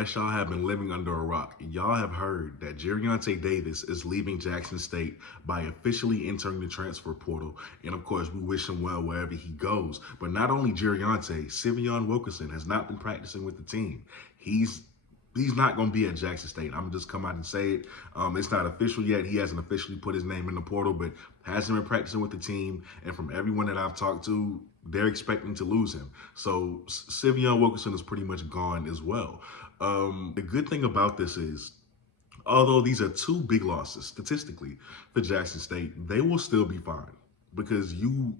unless y'all have been living under a rock, y'all have heard that Jurriente Davis is leaving Jackson State by officially entering the transfer portal. And of course, we wish him well wherever he goes. But not only Jurriente, Syveon Wilkerson has not been practicing with the team. He's not going to be at Jackson State. I'm going to just come out and say it. It's not official yet. He hasn't officially put his name in the portal, but hasn't been practicing with the team. And from everyone that I've talked to, they're expecting to lose him. So Syveon Wilkerson is pretty much gone as well. The good thing about this is, although these are two big losses statistically for Jackson State, they will still be fine because you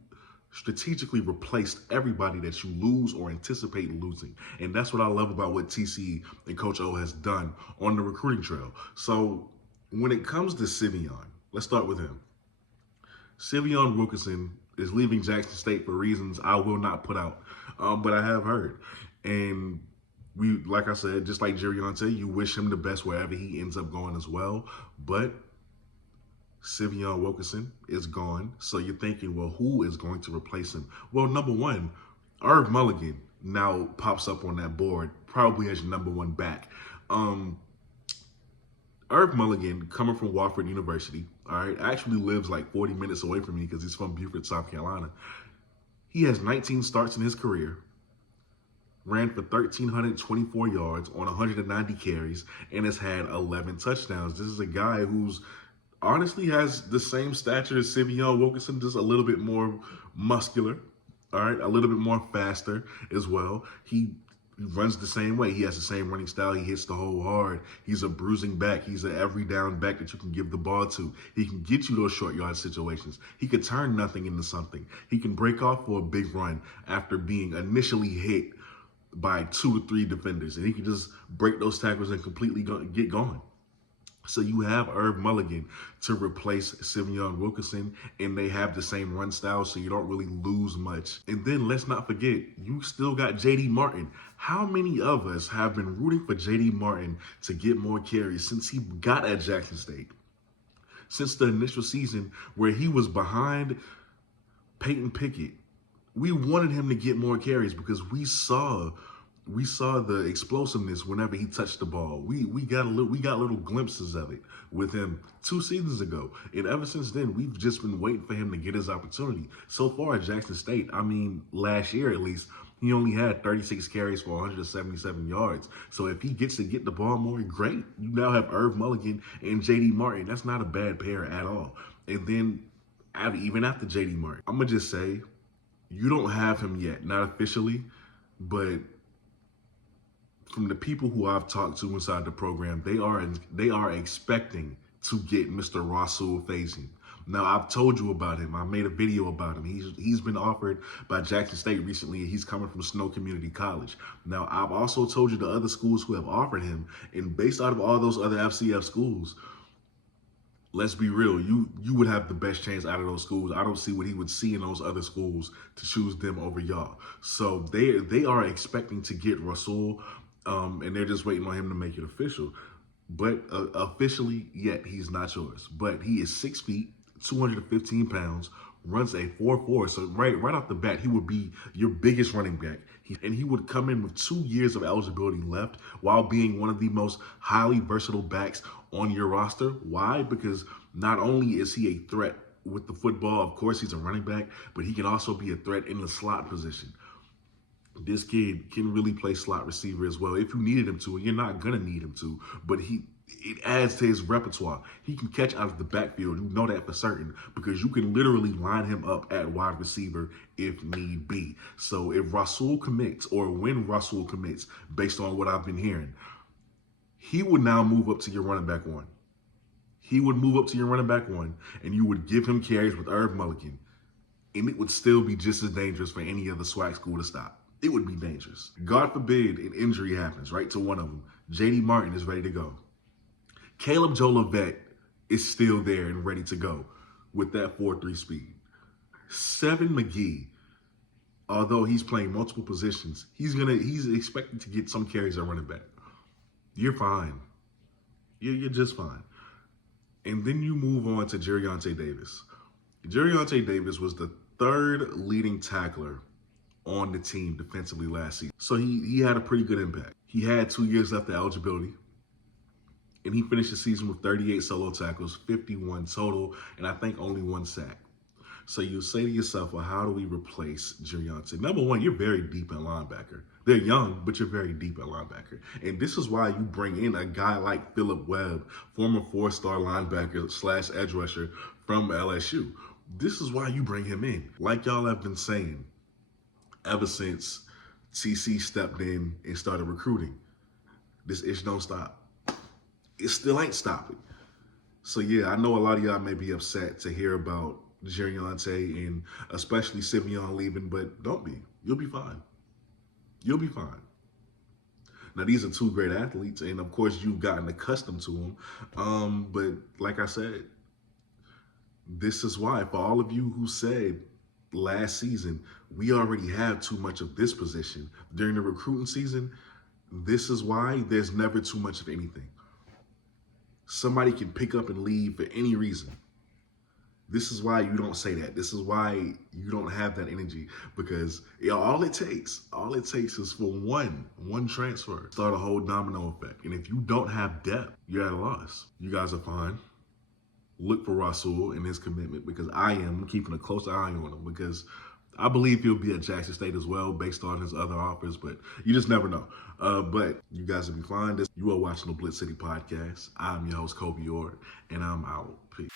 strategically replaced everybody that you lose or anticipate losing. And that's what I love about what TC and Coach O has done on the recruiting trail. So when it comes to Syveon, let's start with him. Syveon Wilkerson is leaving Jackson State for reasons I will not put out, but I have heard. And we, like I said, just like Jurriente, you wish him the best wherever he ends up going as well. But Syveon Wilkerson is gone. So you're thinking, well, who is going to replace him? Well, number one, Irv Mulligan now pops up on that board, probably as your number one back. Irv Mulligan, coming from Wofford University, all right, actually lives like 40 minutes away from me because he's from Beaufort, South Carolina. He has 19 starts in his career, ran for 1,324 yards on 190 carries, and has had 11 touchdowns. This is a guy who's honestly has the same stature as Syveon Wilkerson, just a little bit more muscular, all right, a little bit more faster as well. He runs the same way. He has the same running style. He hits the hole hard. He's a bruising back. He's an every down back that you can give the ball to. He can get you those short yard situations. He could turn nothing into something. He can break off for a big run after being initially hit by 2 to 3 defenders, and he can just break those tackles and completely get going. So you have Irv Mulligan to replace Syveon Wilkerson, and they have the same run style, so you don't really lose much. And then let's not forget, you still got J.D. Martin. How many of us have been rooting for J.D. Martin to get more carries since he got at Jackson State? Since the initial season where he was behind Peyton Pickett, we wanted him to get more carries because we saw the explosiveness whenever he touched the ball. We got little glimpses of it with him 2 seasons ago. And ever since then, we've just been waiting for him to get his opportunity. So far at Jackson State, I mean, last year at least, he only had 36 carries for 177 yards. So if he gets to get the ball more, great. You now have Irv Mulligan and J.D. Martin. That's not a bad pair at all. And then even after J.D. Martin, I'm going to just say, you don't have him yet, not officially, but from the people who I've talked to inside the program, they are expecting to get Mr. Rasul Fazian. Now, I've told you about him. I made a video about him. He's been offered by Jackson State recently. He's coming from Snow Community College. Now, I've also told you the other schools who have offered him, and based out of all those other FCF schools, let's be real, you would have the best chance out of those schools. I don't see what he would see in those other schools to choose them over y'all. So they are expecting to get Rasul, and they're just waiting on him to make it official. But officially, yet he's not yours. But he is 6 feet, 215 pounds, runs a 4.4. So right off the bat, he would be your biggest running back. And he would come in with 2 years of eligibility left while being one of the most highly versatile backs on your roster. Why? Because not only is he a threat with the football, of course he's a running back, but he can also be a threat in the slot position. This kid can really play slot receiver as well if you needed him to, and you're not going to need him to, but it adds to his repertoire. He can catch out of the backfield. You know that for certain because you can literally line him up at wide receiver if need be. So if Rasul commits, or when Rasul commits, based on what I've been hearing, he would now move up to your running back one. He would move up to your running back one, and you would give him carries with Irv Mulligan, and it would still be just as dangerous for any other SWAC school to stop. It would be dangerous. God forbid an injury happens, right, to one of them. J.D. Martin is ready to go. Caleb Jolivet is still there and ready to go with that 4.3 speed. Seven McGee, although he's playing multiple positions, he's expected to get some carries at running back. You're fine. You're just fine. And then you move on to Jurriente Davis. Jurriente Davis was the third leading tackler on the team defensively last season. So he had a pretty good impact. He had 2 years left of eligibility, and he finished the season with 38 solo tackles, 51 total, and I think only 1 sack. So you say to yourself, well, how do we replace Jurriente? Number one, you're very deep at linebacker. They're young, but you're very deep at linebacker. And this is why you bring in a guy like Phillip Webb, former 4-star linebacker / edge rusher from LSU. This is why you bring him in. Like y'all have been saying ever since TC stepped in and started recruiting, this ish don't stop. It still ain't stopping. So yeah, I know a lot of y'all may be upset to hear about Jurriente and especially Syveon leaving, but don't be. You'll be fine. You'll be fine. Now, these are 2 great athletes, and of course, you've gotten accustomed to them. But like I said, this is why, for all of you who said last season, we already have too much of this position during the recruiting season, this is why there's never too much of anything. Somebody can pick up and leave for any reason. This is why you don't say that. This is why you don't have that energy, because all it takes is for one transfer, start a whole domino effect. And if you don't have depth, you're at a loss. You guys are fine. Look for Rasul and his commitment, because I am keeping a close eye on him, because I believe he'll be at Jackson State as well based on his other offers, but you just never know. But you guys will be fine. You are watching the BlitzCity Podcast. I'm your host, Kobe Ord, and I'm out. Peace.